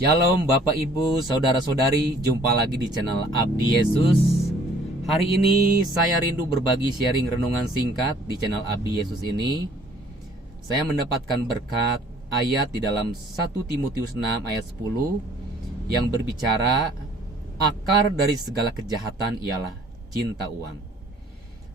Shalom Bapak Ibu, Saudara-saudari, jumpa lagi di channel Abdi Yesus. Hari ini saya rindu berbagi sharing renungan singkat di channel Abdi Yesus ini. Saya mendapatkan berkat ayat di dalam 1 Timotius 6 ayat 10 yang berbicara akar dari segala kejahatan ialah cinta uang.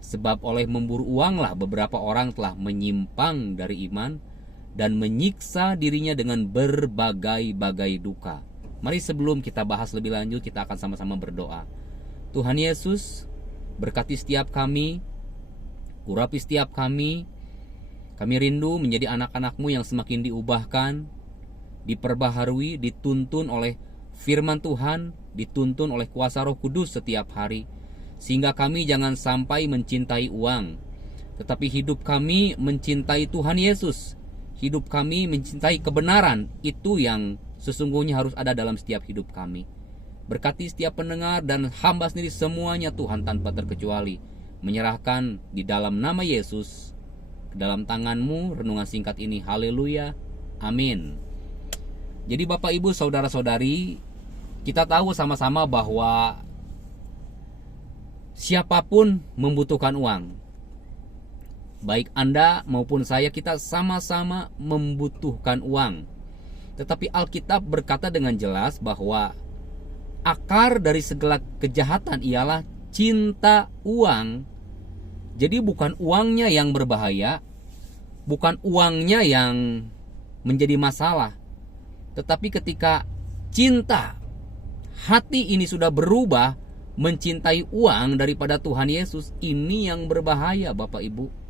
Sebab oleh memburu uanglah beberapa orang telah menyimpang dari iman dan menyiksa dirinya dengan berbagai-bagai duka. Mari sebelum kita bahas lebih lanjut, kita akan sama-sama berdoa. Tuhan Yesus, berkati setiap kami, urapi setiap kami. Kami rindu menjadi anak-anak-Mu yang semakin diubahkan, diperbaharui, dituntun oleh firman Tuhan, dituntun oleh kuasa Roh Kudus setiap hari. Sehingga kami jangan sampai mencintai uang, tetapi hidup kami mencintai Tuhan Yesus. Hidup kami mencintai kebenaran, itu yang sesungguhnya harus ada dalam setiap hidup kami. Berkati setiap pendengar dan hamba sendiri semuanya Tuhan tanpa terkecuali. Menyerahkan di dalam nama Yesus, ke dalam tangan-Mu renungan singkat ini. Haleluya, amin. Jadi Bapak Ibu Saudara-saudari, kita tahu sama-sama bahwa siapapun membutuhkan uang. Baik Anda maupun saya, kita sama-sama membutuhkan uang. Tetapi Alkitab berkata dengan jelas bahwa akar dari segala kejahatan ialah cinta uang. Jadi bukan uangnya yang berbahaya, bukan uangnya yang menjadi masalah. Tetapi ketika cinta, hati ini sudah berubah mencintai uang daripada Tuhan Yesus, ini yang berbahaya Bapak Ibu.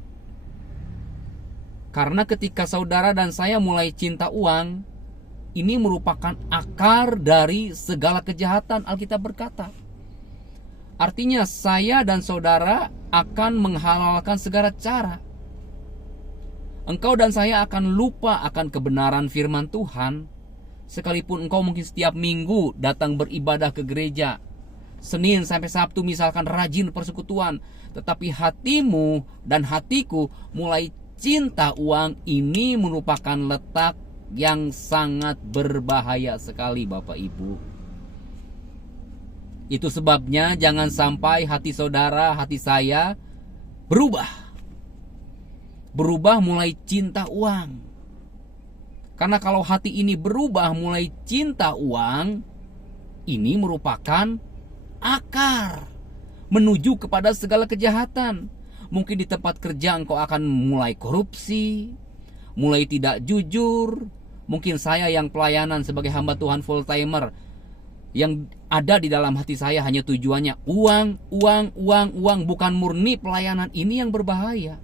Karena ketika saudara dan saya mulai cinta uang, ini merupakan akar dari segala kejahatan, Alkitab berkata. Artinya saya dan saudara akan menghalalkan segala cara. Engkau dan saya akan lupa akan kebenaran firman Tuhan. Sekalipun engkau mungkin setiap minggu datang beribadah ke gereja, Senin sampai Sabtu misalkan rajin persekutuan, tetapi hatimu dan hatiku mulai cinta uang, ini merupakan letak yang sangat berbahaya sekali Bapak Ibu. Itu sebabnya jangan sampai hati saudara, hati saya berubah mulai cinta uang. Karena kalau hati ini berubah mulai cinta uang, ini merupakan akar menuju kepada segala kejahatan. Mungkin di tempat kerja engkau akan mulai korupsi, mulai tidak jujur. Mungkin saya yang pelayanan sebagai hamba Tuhan full timer, yang ada di dalam hati saya hanya tujuannya uang, bukan murni pelayanan. Ini yang berbahaya.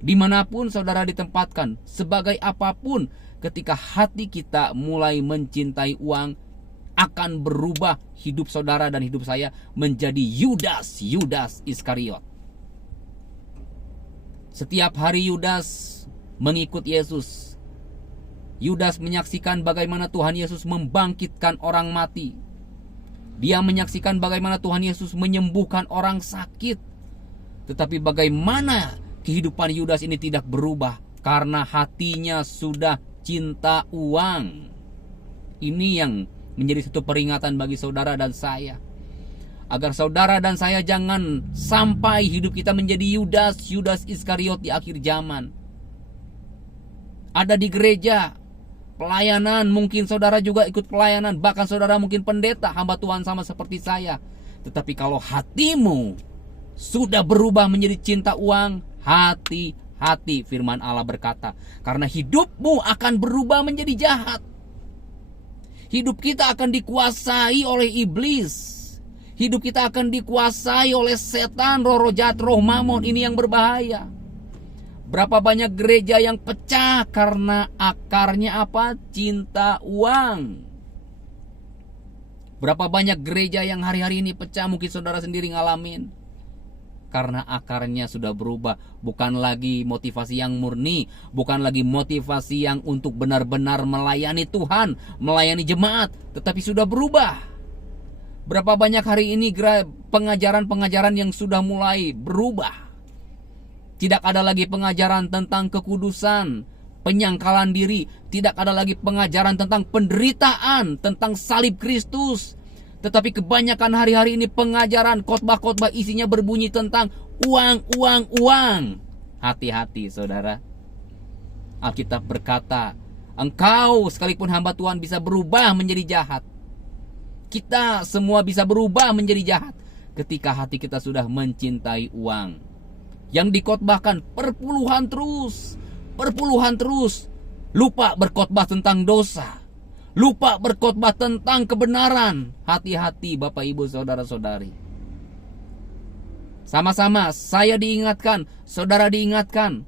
Dimanapun saudara ditempatkan, sebagai apapun, ketika hati kita mulai mencintai uang, akan berubah hidup saudara dan hidup saya menjadi Yudas Iskariot. Setiap hari Yudas mengikut Yesus. Yudas menyaksikan bagaimana Tuhan Yesus membangkitkan orang mati. Dia menyaksikan bagaimana Tuhan Yesus menyembuhkan orang sakit. Tetapi bagaimana kehidupan Yudas ini tidak berubah karena hatinya sudah cinta uang. Ini yang menjadi satu peringatan bagi saudara dan saya, agar saudara dan saya jangan sampai hidup kita menjadi Yudas Iskariot di akhir zaman. Ada di gereja pelayanan, mungkin saudara juga ikut pelayanan, bahkan saudara mungkin pendeta, hamba Tuhan sama seperti saya. Tetapi kalau hatimu sudah berubah menjadi cinta uang, hati-hati firman Allah berkata, karena hidupmu akan berubah menjadi jahat. Hidup kita akan dikuasai oleh iblis. Hidup kita akan dikuasai oleh setan, roh jahat, roh mamon. Ini yang berbahaya. Berapa banyak gereja yang pecah karena akarnya apa? Cinta uang. Berapa banyak gereja yang hari-hari ini pecah, mungkin saudara sendiri ngalamin. Karena akarnya sudah berubah. Bukan lagi motivasi yang murni, bukan lagi motivasi yang untuk benar-benar melayani Tuhan, melayani jemaat, tetapi sudah berubah. Berapa banyak hari ini pengajaran-pengajaran yang sudah mulai berubah. Tidak ada lagi pengajaran tentang kekudusan, penyangkalan diri, tidak ada lagi pengajaran tentang penderitaan, tentang salib Kristus. Tetapi kebanyakan hari-hari ini pengajaran khotbah-khotbah isinya berbunyi tentang uang, uang, uang. Hati-hati saudara. Alkitab berkata, engkau sekalipun hamba Tuhan bisa berubah menjadi jahat. Kita semua bisa berubah menjadi jahat ketika hati kita sudah mencintai uang. Yang dikhotbahkan perpuluhan terus. Lupa berkhotbah tentang dosa. Lupa berkhotbah tentang kebenaran. Hati-hati Bapak Ibu Saudara-saudari. Sama-sama saya diingatkan, saudara diingatkan,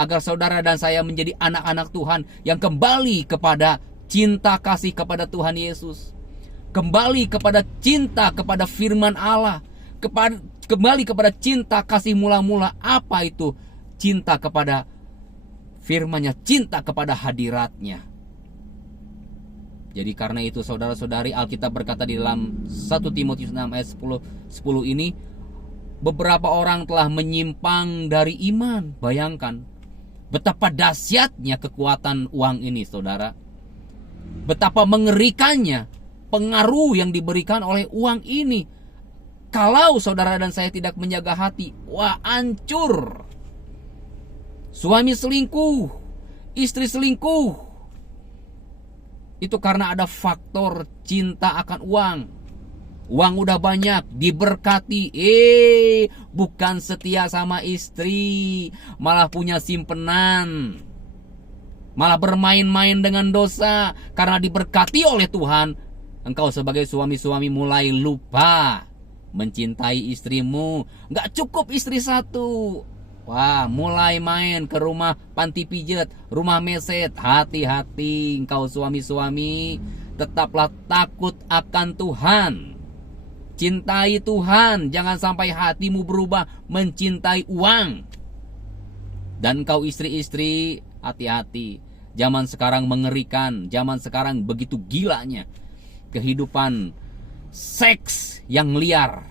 agar saudara dan saya menjadi anak-anak Tuhan yang kembali kepada cinta kasih kepada Tuhan Yesus. Kembali kepada cinta kepada firman Allah. Kembali kepada cinta kasih mula-mula. Apa itu? Cinta kepada firman-Nya, cinta kepada hadirat-Nya. Jadi karena itu saudara-saudari, Alkitab berkata di dalam 1 Timotius 6 ayat 10 ini, beberapa orang telah menyimpang dari iman. Bayangkan betapa dahsyatnya kekuatan uang ini saudara. Betapa mengerikannya pengaruh yang diberikan oleh uang ini. Kalau saudara dan saya tidak menjaga hati, wah hancur. Suami selingkuh, istri selingkuh. Itu karena ada faktor cinta akan uang. Uang udah banyak, diberkati, bukan setia sama istri, malah punya simpenan, malah bermain-main dengan dosa. Karena diberkati oleh Tuhan, engkau sebagai suami-suami mulai lupa mencintai istrimu. Gak cukup istri satu, wah mulai main ke rumah panti pijat, rumah meset. Hati-hati engkau suami-suami, tetaplah takut akan Tuhan. Cintai Tuhan, jangan sampai hatimu berubah mencintai uang. Dan kau istri-istri, hati-hati. Zaman sekarang mengerikan, zaman sekarang begitu gilanya kehidupan seks yang liar.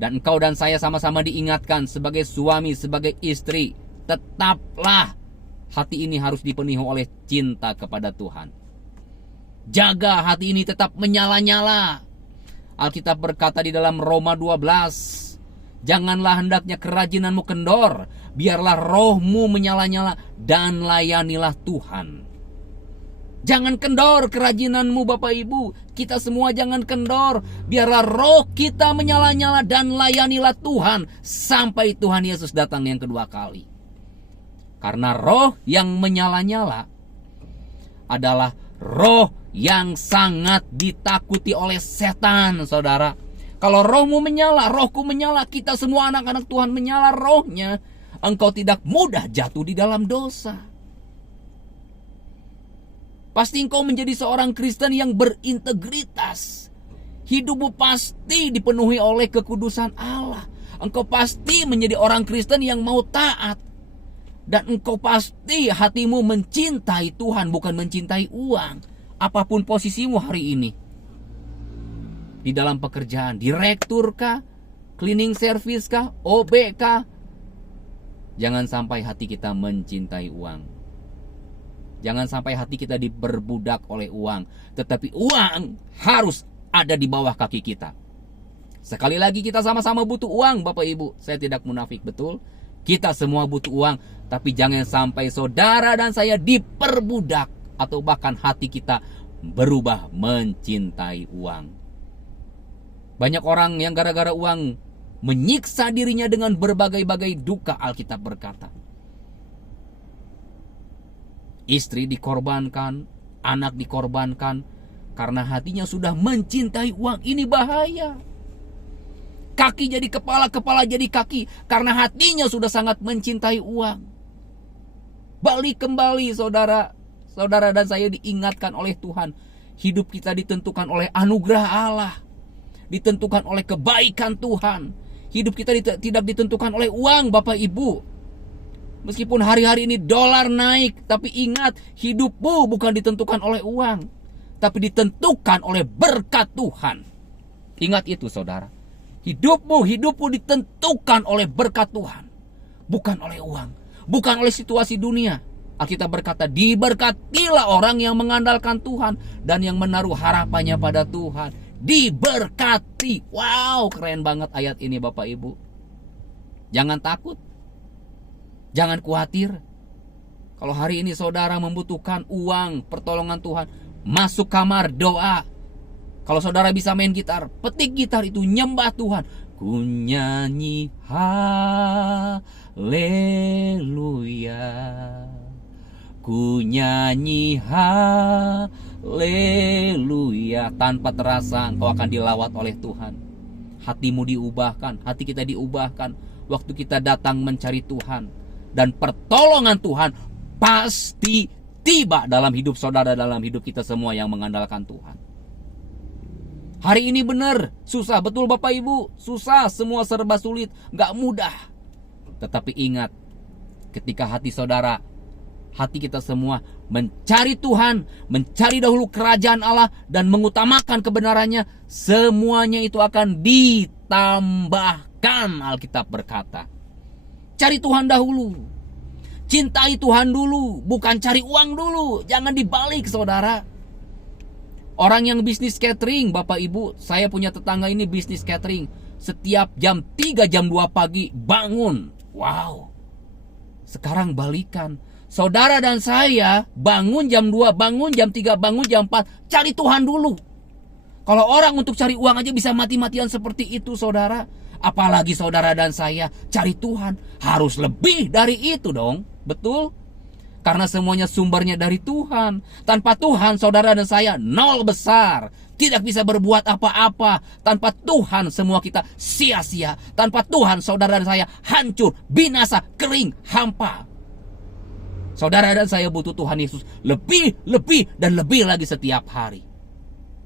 Dan engkau dan saya sama-sama diingatkan sebagai suami, sebagai istri, tetaplah hati ini harus dipenuhi oleh cinta kepada Tuhan. Jaga hati ini tetap menyala-nyala. Alkitab berkata di dalam Roma 12, janganlah hendaknya kerajinanmu kendor, biarlah rohmu menyala-nyala dan layanilah Tuhan. Jangan kendor kerajinanmu Bapak Ibu. Kita semua jangan kendor. Biarlah roh kita menyala-nyala dan layanilah Tuhan sampai Tuhan Yesus datang yang kedua kali. Karena roh yang menyala-nyala adalah roh yang sangat ditakuti oleh setan, saudara. Kalau rohmu menyala, rohku menyala, kita semua anak-anak Tuhan menyala rohnya, engkau tidak mudah jatuh di dalam dosa. Pasti engkau menjadi seorang Kristen yang berintegritas. Hidupmu pasti dipenuhi oleh kekudusan Allah. Engkau pasti menjadi orang Kristen yang mau taat. Dan engkau pasti hatimu mencintai Tuhan, bukan mencintai uang. Apapun posisimu hari ini, di dalam pekerjaan, direktur kah, cleaning service kah, OB kah, jangan sampai hati kita mencintai uang. Jangan sampai hati kita diperbudak oleh uang. Tetapi uang harus ada di bawah kaki kita. Sekali lagi, kita sama-sama butuh uang Bapak Ibu. Saya tidak munafik, betul. Kita semua butuh uang. Tapi jangan sampai saudara dan saya diperbudak, atau bahkan hati kita berubah mencintai uang. Banyak orang yang gara-gara uang menyiksa dirinya dengan berbagai-bagai duka. Alkitab berkata, istri dikorbankan, anak dikorbankan, karena hatinya sudah mencintai uang. Ini bahaya. Kaki jadi kepala, kepala jadi kaki, karena hatinya sudah sangat mencintai uang. Balik kembali saudara. Saudara dan saya diingatkan oleh Tuhan, hidup kita ditentukan oleh anugerah Allah, ditentukan oleh kebaikan Tuhan. Hidup kita tidak ditentukan oleh uang Bapak Ibu. Meskipun hari-hari ini dolar naik, tapi ingat, hidupmu bukan ditentukan oleh uang, tapi ditentukan oleh berkat Tuhan. Ingat itu saudara. Hidupmu ditentukan oleh berkat Tuhan, bukan oleh uang, bukan oleh situasi dunia. Alkitab berkata, diberkatilah orang yang mengandalkan Tuhan dan yang menaruh harapannya pada Tuhan. Diberkati. Wow, keren banget ayat ini Bapak Ibu. Jangan takut. Jangan khawatir. Kalau hari ini saudara membutuhkan uang, pertolongan Tuhan, masuk kamar doa. Kalau saudara bisa main gitar, petik gitar itu, nyembah Tuhan. Ku nyanyi haleluya. Ku nyanyi haleluya. Tanpa terasa engkau akan dilawat oleh Tuhan. Hatimu diubahkan, hati kita diubahkan waktu kita datang mencari Tuhan. Dan pertolongan Tuhan pasti tiba dalam hidup saudara, dalam hidup kita semua yang mengandalkan Tuhan. Hari ini benar, susah, betul Bapak Ibu, susah, semua serba sulit, gak mudah. Tetapi ingat, ketika hati saudara, hati kita semua mencari Tuhan, mencari dahulu kerajaan Allah dan mengutamakan kebenarannya, semuanya itu akan ditambahkan, Alkitab berkata. Cari Tuhan dahulu, cintai Tuhan dulu, bukan cari uang dulu. Jangan dibalik saudara. Orang yang bisnis catering, Bapak Ibu, saya punya tetangga ini bisnis catering. Setiap jam 3, jam 2 pagi bangun. Wow. Sekarang balikan. Saudara dan saya bangun jam 2, bangun jam 3, bangun jam 4. Cari Tuhan dulu. Kalau orang untuk cari uang aja bisa mati-matian seperti itu saudara, apalagi saudara dan saya cari Tuhan. Harus lebih dari itu dong. Betul? Karena semuanya sumbernya dari Tuhan. Tanpa Tuhan saudara dan saya nol besar. Tidak bisa berbuat apa-apa. Tanpa Tuhan semua kita sia-sia. Tanpa Tuhan saudara dan saya hancur, binasa, kering, hampa. Saudara dan saya butuh Tuhan Yesus lebih, dan lebih lagi setiap hari.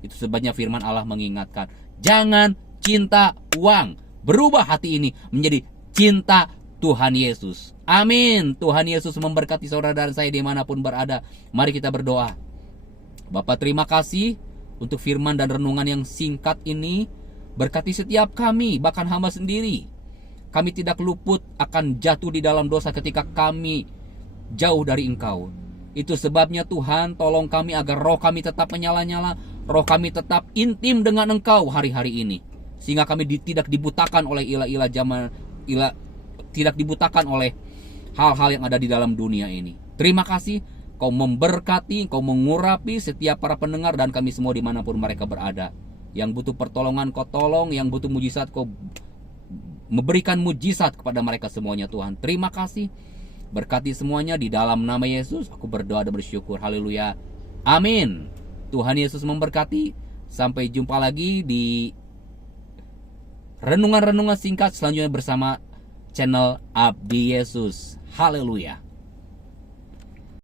Itu sebabnya firman Allah mengingatkan, jangan cinta uang. Berubah hati ini menjadi cinta Tuhan Yesus. Amin. Tuhan Yesus memberkati saudara dan saya dimanapun berada. Mari kita berdoa. Bapa, terima kasih untuk firman dan renungan yang singkat ini. Berkati setiap kami, bahkan hamba sendiri. Kami tidak luput akan jatuh di dalam dosa ketika kami jauh dari Engkau. Itu sebabnya Tuhan, tolong kami agar roh kami tetap menyala-nyala, roh kami tetap intim dengan Engkau hari-hari ini, sehingga kami tidak dibutakan oleh ilah-ilah zaman, tidak dibutakan oleh hal-hal yang ada di dalam dunia ini. Terima kasih, Kau memberkati, Kau mengurapi setiap para pendengar dan kami semua dimanapun mereka berada. Yang butuh pertolongan Kau tolong, yang butuh mujizat Kau memberikan mujizat kepada mereka semuanya Tuhan. Terima kasih. Berkati semuanya di dalam nama Yesus. Aku berdoa dan bersyukur. Haleluya. Amin. Tuhan Yesus memberkati. Sampai jumpa lagi di renungan-renungan singkat selanjutnya bersama channel Abdi Yesus. Haleluya.